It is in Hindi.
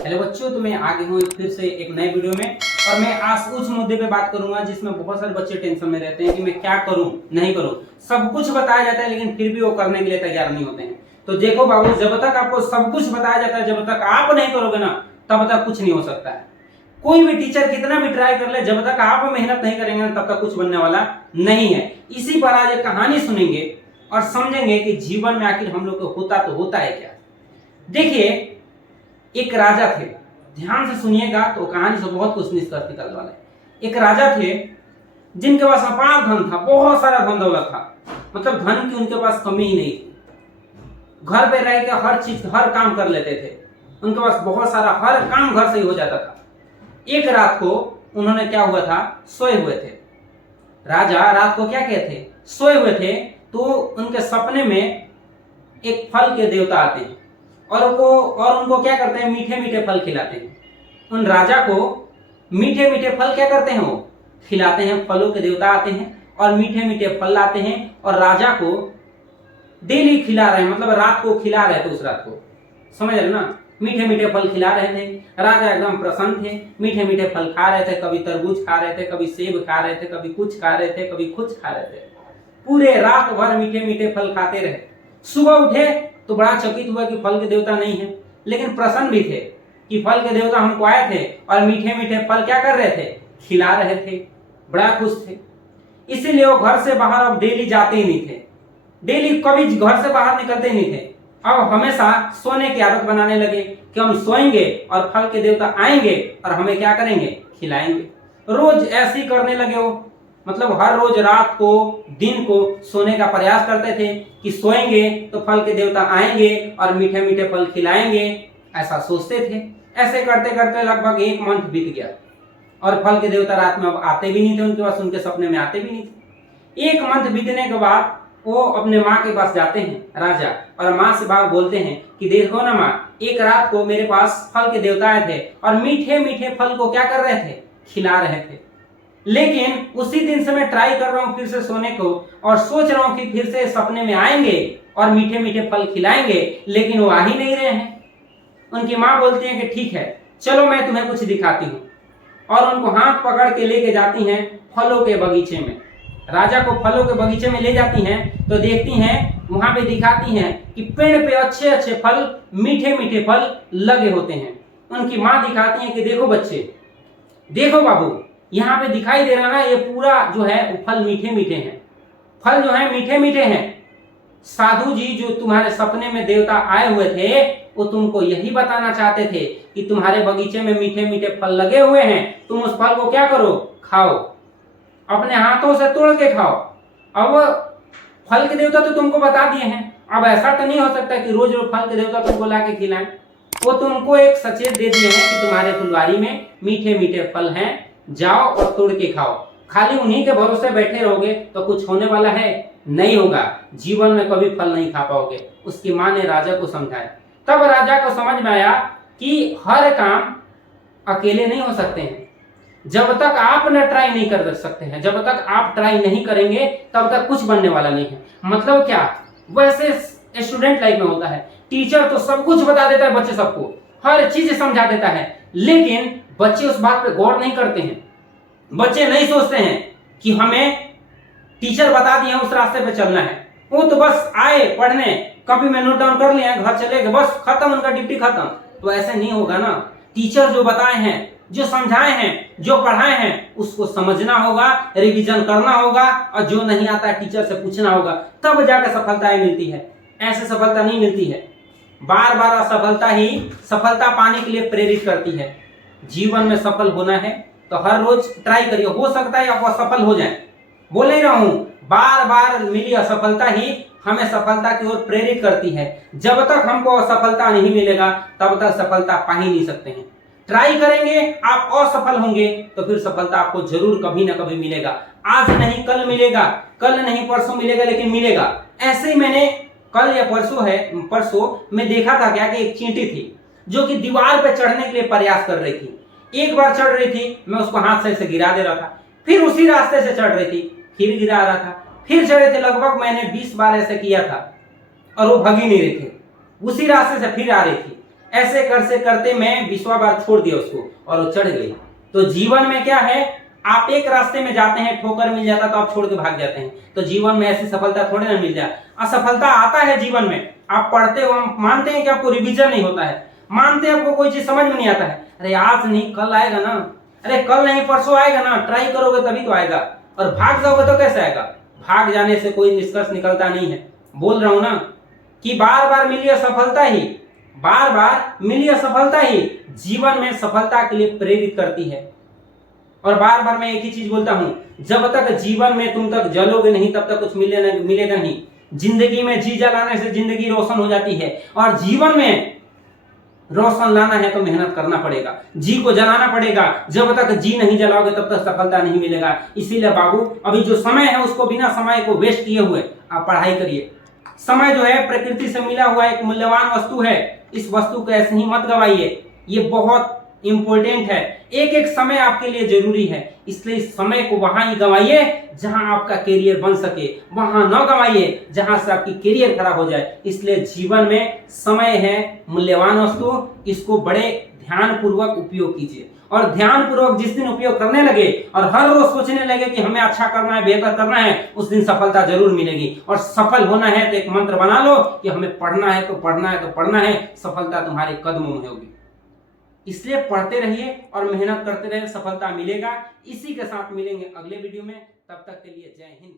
हेलो बच्चों, तो मैं आगे हूँ फिर से एक नए वीडियो में। और मैं आज उस मुद्दे पे बात करूंगा जिसमें बहुत सारे बच्चे टेंशन में रहते हैं कि मैं क्या करूं नहीं करूं। सब कुछ बताया जाता है लेकिन फिर भी वो करने के लिए तैयार नहीं होते हैं। तो देखो बाबू, जब तक आपको सब कुछ बताया जाता है, जब तक आप नहीं करोगे ना तब तक कुछ नहीं हो सकता है। कोई भी टीचर कितना भी ट्राई कर ले, जब तक आप मेहनत नहीं करेंगे तब तक कुछ बनने वाला नहीं है। इसी पर आज एक कहानी सुनेंगे और समझेंगे कि जीवन में आखिर हम लोग को होता तो होता है क्या। देखिए, एक राजा थे। ध्यान से सुनिएगा तो कहानी से बहुत कुछ निष्कर्ष निकलने वाला है। एक राजा थे जिनके पास अपार धन था, बहुत सारा धन दौलत था। मतलब धन की उनके पास कमी ही नहीं थी। घर पे रह के हर चीज हर काम कर लेते थे। उनके पास बहुत सारा हर काम घर से ही हो जाता था। एक रात को उन्होंने क्या हुआ था, सोए हुए थे। राजा रात को क्या कहते, सोए हुए थे। तो उनके सपने में एक फल के देवता आते हैं और उनको क्या करते हैं, मीठे मीठे फल खिलाते हैं। उन राजा को मीठे मीठे फल क्या करते हैं, वो खिलाते हैं। फलों के देवता आते हैं और मीठे मीठे फल लाते हैं और राजा को डेली खिला रहे हैं। मतलब रात को खिला रहे थे, उस रात को, समझ रहे ना, मीठे मीठे फल खिला रहे थे। राजा एकदम प्रसन्न थे, मीठे मीठे फल खा रहे थे। कभी तरबूज खा रहे थे, कभी सेब खा रहे थे, कभी कुछ खा रहे थे, कभी कुछ खा रहे थे। पूरे रात भर मीठे मीठे फल खाते रहे। सुबह उठे तो बड़ा चकित हुआ कि फल के देवता नहीं है, लेकिन प्रसन्न भी थे कि फल के देवता हमको आए थे और मीठे मीठे फल क्या कर रहे थे, खिला रहे थे। बड़ा खुश थे। इसीलिए वो घर से बाहर अब डेली जाते ही नहीं थे। डेली कभी घर से बाहर निकलते ही नहीं थे। अब हमेशा सोने की आदत बनाने लगे कि हम सोएंगे और फल के देवता आएंगे और हमें क्या करेंगे, खिलाएंगे। रोज ऐसे ही करने लगे वो। मतलब हर रोज रात को दिन को सोने का प्रयास करते थे कि सोएंगे तो फल के देवता आएंगे और मीठे मीठे फल खिलाएंगे, ऐसा सोचते थे। ऐसे करते करते लगभग 1 मंथ बीत गया और फल के देवता रात में अब आते भी नहीं थे उनके पास, उनके सपने में आते भी नहीं थे। 1 मंथ बीतने के बाद वो अपने माँ के पास जाते हैं राजा, और माँ से बात बोलते हैं कि देखो ना माँ, एक रात को मेरे पास फल के देवता आए थे और मीठे मीठे फल को क्या कर रहे थे, खिला रहे थे। लेकिन उसी दिन से मैं ट्राई कर रहा हूँ फिर से सोने को और सोच रहा हूँ कि फिर से सपने में आएंगे और मीठे मीठे फल खिलाएंगे, लेकिन वो आ ही नहीं रहे हैं। उनकी माँ बोलती है कि ठीक है, चलो मैं तुम्हें कुछ दिखाती हूँ। और उनको हाथ पकड़ के लेके जाती हैं फलों के बगीचे में। राजा को फलों के बगीचे में ले जाती हैं तो देखती हैं, वहां पे दिखाती हैं कि पेड़ पे अच्छे अच्छे फल, मीठे मीठे फल लगे होते हैं। उनकी माँ दिखाती है कि देखो बच्चे, देखो बाबू, यहाँ पे दिखाई दे रहा ना, ये पूरा जो है वो फल मीठे मीठे हैं। फल जो है मीठे मीठे हैं। साधु जी जो तुम्हारे सपने में देवता आए हुए थे वो तुमको यही बताना चाहते थे कि तुम्हारे बगीचे में मीठे मीठे फल लगे हुए हैं, तुम उस फल को क्या करो, खाओ, अपने हाथों से तोड़ के खाओ। अब फल के देवता तो तुमको बता दिए हैं, अब ऐसा तो नहीं हो सकता कि रोज रोज फल के देवता तुमको ला के खिलाएं। वो तुमको एक सचेत दे दिए हैं कि तुम्हारे फुलवारी में मीठे मीठे फल हैं, जाओ और तोड़ के खाओ। खाली उन्हीं के भरोसे बैठे रहोगे तो कुछ होने वाला है नहीं होगा, जीवन में कभी फल नहीं खा पाओगे। उसकी माँ ने राजा को समझाया। तब राजा को समझ में आया कि हर काम अकेले नहीं हो सकते हैं। जब तक आप न ट्राई नहीं कर सकते हैं, जब तक आप ट्राई नहीं करेंगे तब तक कुछ बनने वाला नहीं है। मतलब क्या, वैसे स्टूडेंट लाइफ में होता है, टीचर तो सब कुछ बता देता है, बच्चे सबको हर चीज समझा देता है, लेकिन बच्चे उस बात पे गौर नहीं करते हैं। बच्चे नहीं सोचते हैं कि हमें टीचर बता दिए उस रास्ते पे चलना है। वो तो बस आए पढ़ने, कॉपी में नोट डाउन कर लिया, घर चले गए, बस खत्म, उनका ड्यूटी खत्म। तो ऐसे नहीं होगा ना। टीचर जो बताए हैं, जो समझाए हैं, जो पढ़ाए हैं, उसको समझना होगा, रिवीजन करना होगा, और जो नहीं आता है टीचर से पूछना होगा, तब जाकर सफलताएं मिलती है। ऐसे सफलता नहीं मिलती है। बार बार असफलता ही सफलता पाने के लिए प्रेरित करती है। जीवन में सफल होना है तो हर रोज ट्राई करिए, हो सकता है आप असफल हो जाएं। बोल ही रहा हूं, बार बार मिली असफलता ही हमें सफलता की ओर प्रेरित करती है। जब तक हमको असफलता नहीं मिलेगा तब तक सफलता पा ही नहीं सकते हैं। ट्राई करेंगे, आप असफल होंगे तो फिर सफलता आपको जरूर कभी ना कभी मिलेगा। आज नहीं कल मिलेगा, कल नहीं परसों मिलेगा, लेकिन मिलेगा। ऐसे ही मैंने कल या परसों में देखा था क्या कि एक चींटी थी जो कि दीवार पे चढ़ने के लिए प्रयास कर रही थी। एक बार चढ़ रही थी, मैं उसको हाथ से गिरा दे रहा था, फिर उसी रास्ते से चढ़ रही थी, फिर गिरा रहा था, फिर चढ़े थे। लगभग मैंने 20 बार ऐसे किया था और वो भगी नहीं रही थी, उसी रास्ते से फिर आ रही थी। ऐसे करते करते मैं 20वां बार छोड़ दिया उसको और वो चढ़ गई। तो जीवन में क्या है, आप एक रास्ते में जाते हैं, ठोकर मिल जाता तो आप छोड़ के भाग जाते हैं। तो जीवन में ऐसी सफलता थोड़ी ना मिल जाए। असफलता आता है जीवन में, आप पढ़ते हो, मानते हैं कि आपको रिवीजन नहीं होता है, मानते हैं आपको कोई चीज समझ में नहीं आता है, अरे आज नहीं कल आएगा ना, अरे कल नहीं परसों आएगा ना, ट्राई करोगे तभी तो आएगा। और भाग जाओगे तो कैसे आएगा? भाग जाने से कोई निष्कर्ष निकलता नहीं है। बोल रहा हूं ना कि बार बार मिली असफलता ही, बार बार मिली असफलता ही जीवन में सफलता के लिए प्रेरित करती है। और बार बार मैं एक ही चीज बोलता हूं, जब तक जीवन में तुम तक जलोगे नहीं तब तक कुछ मिलेगा नहीं। जिंदगी में जी जलाने से जिंदगी रोशन हो जाती है, और जीवन में रोशन लाना है तो मेहनत करना पड़ेगा, जी को जलाना पड़ेगा। जब तक जी नहीं जलाओगे तब तक सफलता नहीं मिलेगा। इसीलिए बाबू, अभी जो समय है उसको बिना समय को वेस्ट किए हुए आप पढ़ाई करिए। समय जो है प्रकृति से मिला हुआ एक मूल्यवान वस्तु है, इस वस्तु को ऐसे ही मत गवाइए, ये बहुत इंपॉर्टेंट है। एक एक समय आपके लिए जरूरी है, इसलिए इस समय को वहां ही गवाइए जहां आपका करियर बन सके, वहां न गवाइए जहां से आपकी करियर खराब हो जाए। इसलिए जीवन में समय है मूल्यवान वस्तु, इसको बड़े ध्यान पूर्वक उपयोग कीजिए। और ध्यान पूर्वक जिस दिन उपयोग करने लगे और हर रोज सोचने लगे कि हमें अच्छा करना है, बेहतर करना है, उस दिन सफलता जरूर मिलेगी। और सफल होना है तो एक मंत्र बना लो कि हमें पढ़ना है तो पढ़ना है तो पढ़ना है, सफलता तुम्हारे कदमों में होगी। इसलिए पढ़ते रहिए और मेहनत करते रहिए, सफलता मिलेगा। इसी के साथ मिलेंगे अगले वीडियो में, तब तक के लिए जय हिंद।